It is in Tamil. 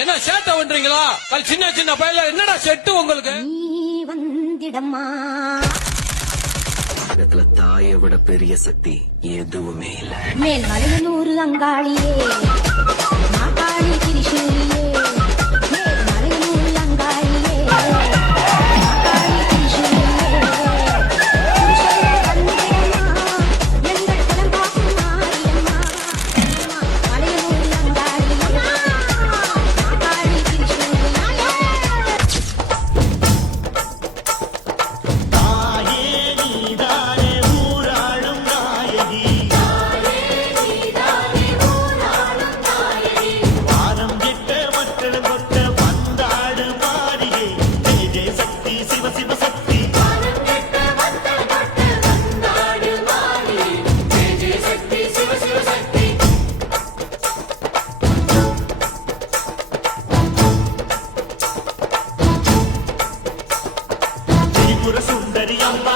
என்ன சேட்டை பண்றீங்களா? சின்ன சின்ன பையல என்னடா செட்டு உங்களுக்கு? நீ வந்திடம்மா. இடத்துல தாயை விட பெரிய சக்தி எதுவுமே இல்ல. மேல் மலையனூர் அங்காளியே, மாகாளி திரிசூலியே, மேல் மலையனூர் அங்காளியே, மாகாளி திரிசூலியே, புருஷனே வந்திடம்மா, எங்கள் குலம் காக்கும் மாரியம்மா. மலையனூர் அங்காளியே, மாகாளி திரிசூலியே. சுந்தரி அம்மா